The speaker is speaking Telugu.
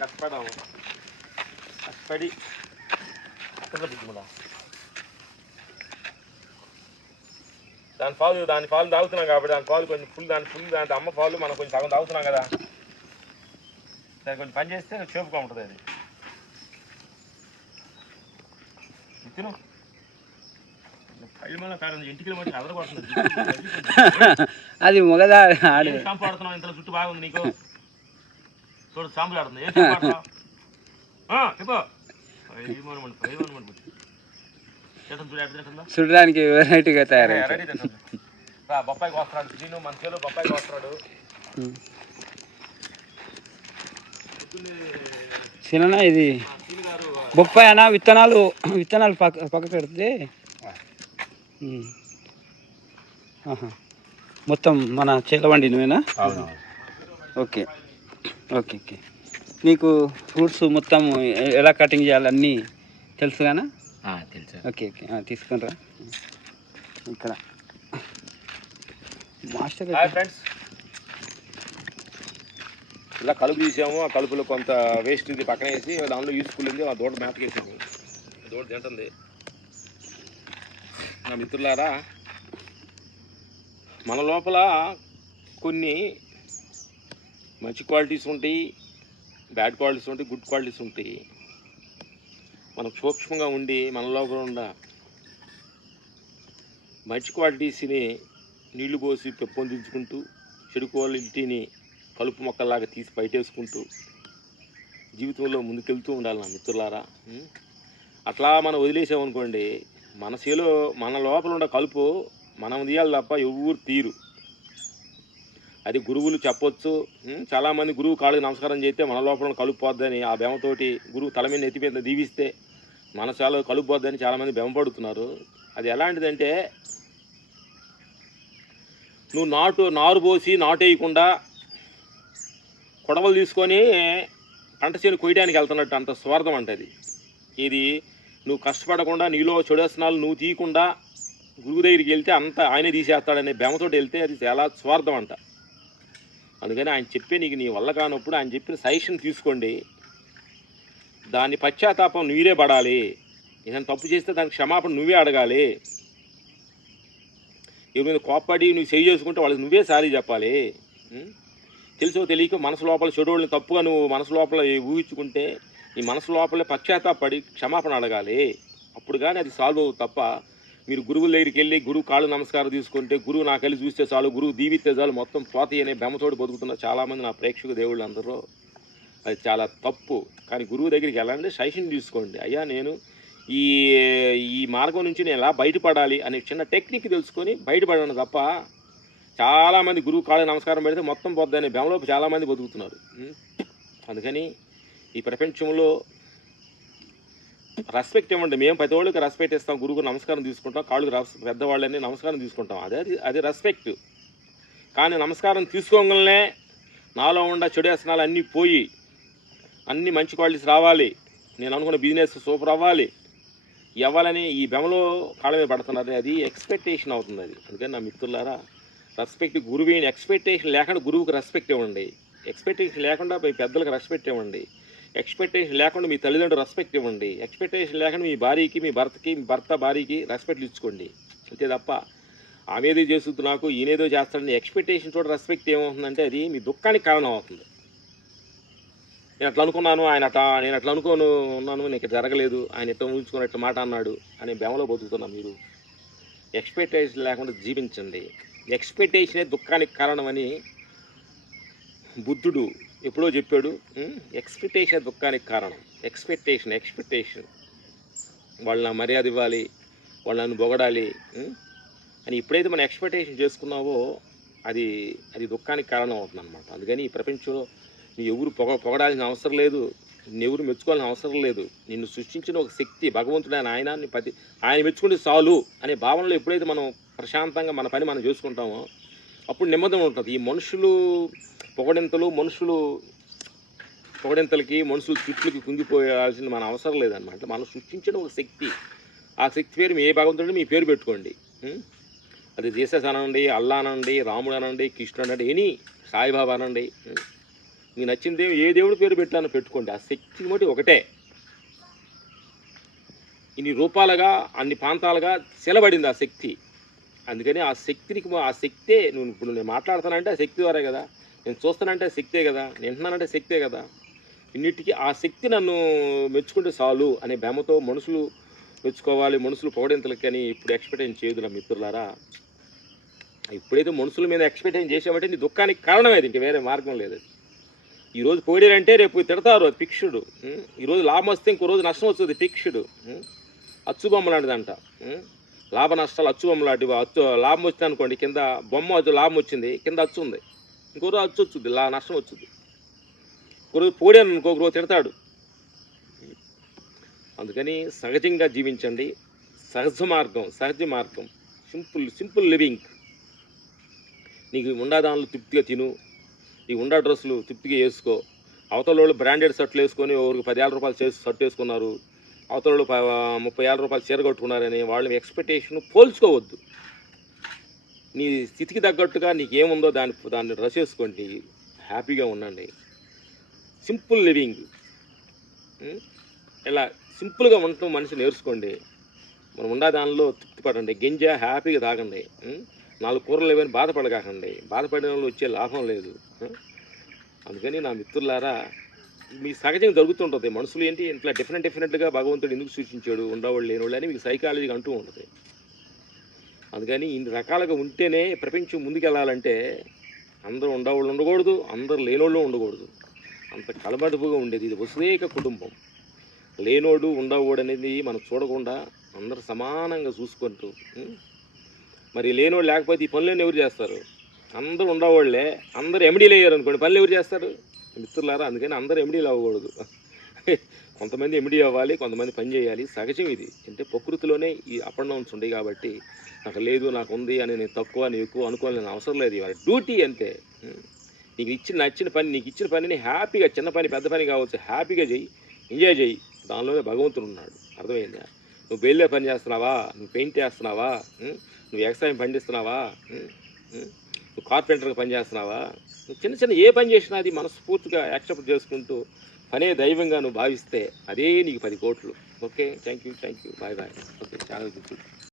కష్టపడాము, కష్టపడి దాని పాలు తాగుతున్నాం కాబట్టి దాని పాలు కొంచెం ఫుల్ దాని అమ్మ పాలు మనం కొంచెం సగం తాగుతున్నాం కదా, దాన్ని కొంచెం పని చేస్తే చేపుగా ఉంటుంది. అది తిను ఇంటికి అదరగొడుతుంది. అది మొగదా షాంపు ఆడుతున్నావు, ఇంత చుట్టూ బాగుంది నీకు. చూడు షాంపులు ఆడుతుంది. ఏం చెప్పు చూడడానికి వెరైటీగా తయారు. బొప్పాయికి వస్తున్నాడు శ్రీను, మన చేలో బొప్పాయికి వస్తున్నాడు. చిన్న ఇది బొప్పాయి అన్న విత్తనాలు పక్క పెడితే మొత్తం మన చేలవండి నువ్వేనా? Okay okay okay. నీకు ఫ్రూట్స్ మొత్తం ఎలా కటింగ్ చేయాలన్నీ తెలుసుగానా? తెలుసు. ఓకే ఓకే తీసుకుని రా. ఇక్కడ మాస్టర్ ఫ్రెండ్స్ ఇలా కలుపు తీసాము. ఆ కలుపులో కొంత వేస్ట్ ఇది పక్కన వేసి దానిలో యూస్ఫుల్ ఉంది. ఆ దూడ మేతకేసాము. దూడ తింటుంది. నా మిత్రులారా, మన లోపల కొన్ని మంచి క్వాలిటీస్ ఉంటాయి, బ్యాడ్ క్వాలిటీస్ ఉంటాయి, గుడ్ క్వాలిటీస్ ఉంటాయి. మనం సూక్ష్మంగా ఉండి మన లోపల ఉన్న మంచి క్వాలిటీస్ని నీళ్లు పోసి పెంపొందించుకుంటూ, చెడు క్వాలిటీని కలుపు మొక్కల్లాగా తీసి బయటేసుకుంటూ జీవితంలో ముందుకెళ్తూ ఉండాలి నా మిత్రులారా. అట్లా మనం వదిలేసామనుకోండి, మన చేలో మన లోపల ఉన్న కలుపు మనం తీయాలి తప్ప ఎవరు తీరు. అది గురువులు చెప్పొచ్చు. చాలామంది గురువు కాళ్ళకి నమస్కారం చేస్తే మన లోపల కలుపు పోద్దని ఆ బెమతోటి గురువు తల మీద నెత్తి మీద దీవిస్తే మన చాలా కలుపు పోద్దని చాలామంది బెమపడుతున్నారు. అది ఎలాంటిదంటే, నువ్వు నారు పోసి నాటేయకుండా కొడవలు తీసుకొని పంట చేను కొయ్యడానికి వెళ్తున్నట్టు అంత స్వార్థం అంటది. ఇది నువ్వు కష్టపడకుండా నీలో చెడేసనాలు నువ్వు తీయకుండా గురువు దగ్గరికి వెళ్తే అంత ఆయనే తీసేస్తాడనే బెమతోటి వెళ్తే అది చాలా స్వార్థం అంట. అందుకని ఆయన చెప్పే నీకు నీ వల్ల కానప్పుడు ఆయన చెప్పిన సజెషన్ తీసుకోండి. దాన్ని పశ్చాత్తాపం నువ్వే పడాలి. ఏదైనా తప్పు చేస్తే దానికి క్షమాపణ నువ్వే అడగాలి. ఎవరైనా కోప్పడి నువ్వు చేయి చేసుకుంటే వాళ్ళకి నువ్వే సారీ చెప్పాలి. తెలుసో తెలియక మనసు లోపల చెడుని తప్పుగా నువ్వు మనసు లోపల ఊహించుకుంటే నీ మనసు లోపలే పశ్చాత్తాపడి క్షమాపణ అడగాలి. అప్పుడు కానీ అది సాల్వ్ అవుతుంది తప్ప మీరు గురువుల దగ్గరికి వెళ్ళి గురువు కాళ్ళు నమస్కారం తీసుకుంటే, గురువు నాకు వెళ్ళి చూస్తే చాలు, గురువు దీవిస్తే చాలు, మొత్తం పోతాయి అనే బెమతోడు బతుకుతున్న చాలామంది నా ప్రేక్షక దేవుళ్ళు అందరూ. అది చాలా తప్పు. కానీ గురువు దగ్గరికి వెళ్ళండి, సజెషన్ తీసుకోండి. అయ్యా నేను ఈ మార్గం నుంచి నేను ఎలా బయటపడాలి అనే చిన్న టెక్నిక్ తెలుసుకొని బయటపడండి తప్ప చాలామంది గురువు కాళ్ళకి నమస్కారం పెడితే మొత్తం పోద్దనే బెమలో చాలామంది బతుకుతున్నారు. అందుకని ఈ ప్రపంచంలో రెస్పెక్ట్ ఇవ్వండి. మేము ప్రతి వాళ్ళకి రెస్పెక్ట్ ఇస్తాం, గురువుకు నమస్కారం తీసుకుంటాం, కాళ్ళకి పెద్దవాళ్ళని నమస్కారం తీసుకుంటాం. అది రెస్పెక్ట్. కానీ నమస్కారం తీసుకోగానే నాలో ఉన్న చెడు వ్యసనాలు అన్నీ పోయి అన్ని మంచి క్వాలిటీస్ రావాలి, నేను అనుకున్న బిజినెస్ సూపర్ అవ్వాలి ఈ బెమలో కాళ్ళ మీద పడుతున్నారు. అది ఎక్స్పెక్టేషన్ అవుతుంది. అది అందుకని నా మిత్రులారా, రెస్పెక్ట్ గురువుని ఎక్స్పెక్టేషన్ లేకుండా గురువుకి రెస్పెక్ట్ ఇవ్వండి. ఎక్స్పెక్టేషన్ లేకుండా మీ పెద్దలకు రెస్పెక్ట్ ఇవ్వండి. ఎక్స్పెక్టేషన్ లేకుండా మీ తల్లిదండ్రులు రెస్పెక్ట్ ఇవ్వండి. ఎక్స్పెక్టేషన్ లేకుండా మీ భార్యకి, మీ భర్త భార్యకి రెస్పెక్ట్ ఇచ్చుకోండి. అంతే తప్ప ఆమెదో చేస్తుంది నాకు ఈయనేదో చేస్తాడని ఎక్స్పెక్టేషన్ చూడ రెస్పెక్ట్ ఏమవుతుందంటే అది మీ దుఃఖానికి కారణం అవుతుంది. నేను అట్లా అనుకున్నాను, నేను అట్లా ఉన్నాను, నీకు జరగలేదు, ఆయన ఎట్లా ఊహించుకొని ఎట్లా మాట అన్నాడు అనే బెమలో బతుకుతున్నా. మీరు ఎక్స్పెక్టేషన్ లేకుండా జీవించండి. ఎక్స్పెక్టేషనే దుఃఖానికి కారణమని బుద్ధుడు ఎప్పుడో చెప్పాడు. ఎక్స్పెక్టేషన్ దుఃఖానికి కారణం. ఎక్స్పెక్టేషన్ వాళ్ళు నా మర్యాద ఇవ్వాలి, వాళ్ళు నన్ను పొగడాలి అని ఎప్పుడైతే మనం ఎక్స్పెక్టేషన్ చేసుకున్నావో అది దుఃఖానికి కారణం అవుతుంది అనమాట. అందుకని ఈ ప్రపంచంలో నువ్వు ఎవరు పొగడాల్సిన అవసరం లేదు, నిన్నెవరు మెచ్చుకోవాల్సిన అవసరం లేదు. నిన్ను సృష్టించిన ఒక శక్తి భగవంతుడైన ఆయన మెచ్చుకుంటే చాలు అనే భావనలో ఎప్పుడైతే మనం ప్రశాంతంగా మన పని మనం చేసుకుంటామో అప్పుడు నెమ్మది ఉంటుంది. ఈ పొగడెంతలకి మనుషులు చుట్లకి కుంగిపోయాల్సింది మన అవసరం లేదన్నమాట. మనం సృష్టించిన ఒక శక్తి, ఆ శక్తి పేరు ఏ భగవంతుడు మీ పేరు పెట్టుకోండి. అది జీసస్ అనండి, అల్లా అనండి, రాముడు అనండి, కృష్ణుడు అనండి, సాయిబాబా అనండి, మీకు నచ్చిన దేవుడు ఏ దేవుడి పేరు పెట్టానో పెట్టుకోండి, ఆ శక్తి మటి ఒకటే. ఇన్ని రూపాలుగా అన్ని ప్రాంతాలుగా సెలబడింది ఆ శక్తి. అందుకని ఆ శక్తికి ఆ శక్తే నువ్వు ఇప్పుడు నేను మాట్లాడుతానంటే ఆ శక్తి ద్వారా కదా, నేను చూస్తానంటే ఆ శక్తే కదా, నేను వింటున్నానంటే శక్తే కదా. ఇన్నిటికీ ఆ శక్తి నన్ను మెచ్చుకుంటే చాలు అనే భ్రమతో మనుషులు మెచ్చుకోవాలి, మనుషులు పొగడింతలకి అని ఇప్పుడు ఎక్స్పెక్టేషన్ చేయదు నా మిత్రులారా. ఇప్పుడైతే మనుషుల మీద ఎక్స్పెక్టేషన్ చేసామంటే నీ దుఃఖానికి కారణం అది, ఇంక వేరే మార్గం లేదు. ఈరోజు పొగిడారంటే రేపు తిడతారు, అది ఫిక్స్డ్. ఈరోజు లాభం వస్తే ఇంకో రోజు నష్టం వస్తుంది, ఫిక్స్డ్. అచ్చుబొమ్మ లాంటిదంట. లాభ నష్టాలు అచ్చుబొమ్మ లాంటివి. లాభం వచ్చింది అనుకోండి, కింద బొమ్మ లాభం వచ్చింది, కింద అచ్చు ఉంది, ఇంకో రోజు అచ్చు వచ్చుద్ది, నష్టం వచ్చుద్ది. ఒకరోజు పోడాను ఇంకొక రోజు తిడతాడు. అందుకని సహజంగా జీవించండి, సహజ మార్గం, సింపుల్ లివింగ్. నీకు ఉండా దానిలో తృప్తిగా తిను, నీకు ఉండా డ్రెస్సులు తృప్తిగా వేసుకో. అవతల వాళ్ళు బ్రాండెడ్ షర్ట్లు వేసుకొని ఎవరికి 10,000 రూపాయలు షర్ట్ వేసుకున్నారు, అవతల వాళ్ళు 30,000 రూపాయలు చీర కట్టుకున్నారని వాళ్ళని ఎక్స్పెక్టేషన్ పోల్చుకోవద్దు. నీ స్థితికి తగ్గట్టుగా నీకేముందో దాన్ని డ్రెస్ వేసుకోండి, హ్యాపీగా ఉండండి. సింపుల్ లివింగ్, ఇలా సింపుల్గా ఉండటం మనిషి నేర్చుకోండి. మనం ఉండా దానిలో తృప్తి పడండి, గింజ హ్యాపీగా తాగండి. 4 కూరలు లేవని బాధపడకాకండి, బాధపడిన వాళ్ళు వచ్చే లాభం లేదు. అందుకని నా మిత్రులారా, మీ సహజంగా జరుగుతుంటుంది. మనుషులు ఏంటి ఇట్లా డిఫరెంట్గా భగవంతుడు ఎందుకు సూచించాడు, ఉండేవాళ్ళు లేనివాళ్ళు అని మీకు సైకాలజీగా అంటూ ఉంటుంది. అందుకని ఇన్ని రకాలుగా ఉంటేనే ప్రపంచం ముందుకెళ్ళాలంటే అందరూ ఉండేవాళ్ళు ఉండకూడదు, అందరూ లేనోళ్ళు ఉండకూడదు. అంత కలబడుపుగా ఉండేది ఇది వసుదైక కుటుంబం. లేనోడు ఉండవాడు అనేది మనం చూడకుండా అందరూ సమానంగా చూసుకుంటూ, మరి లేనోడు లేకపోతే ఈ పనులన్నీ ఎవరు చేస్తారు? అందరూ ఉండవాళ్లే, అందరూ ఎండీలు అయ్యారు అనుకోండి, పనులు ఎవరు చేస్తారు? మిత్రులారా, అందుకని అందరూ ఎండీలు అవ్వకూడదు. కొంతమంది ఎండీ అవ్వాలి, కొంతమంది పని చేయాలి. సహజం ఇది. అంటే ప్రకృతిలోనే ఈ అప్ అండ్ డౌన్స్ ఉండేవి కాబట్టి నాకు లేదు, నాకు ఉంది అని నేను తక్కువ, నేను ఎక్కువ అనుకోవాలని అవసరం లేదు. ఇవాళ డ్యూటీ అంతే. నీకు నీకు ఇచ్చిన పనిని హ్యాపీగా, చిన్న పని పెద్ద పని కావచ్చు, హ్యాపీగా చెయ్యి, ఎంజాయ్ చెయ్యి. దానిలోనే భగవంతుడు ఉన్నాడు. అర్థమైందా? నువ్వు బెయిల్లో పని చేస్తున్నావా, నువ్వు పెయింట్ చేస్తున్నావా, నువ్వు వ్యవసాయం పండిస్తున్నావా, నువ్వు కార్పెంటర్గా పని చేస్తున్నావా, నువ్వు చిన్న ఏ పని చేసినా అది మనస్ఫూర్తిగా యాక్సెప్ట్ చేసుకుంటూ పనే దైవంగా నువ్వు భావిస్తే అదే నీకు 10 కోట్లు. Okay, thank you, bye. Okay, చాలా గుడ్.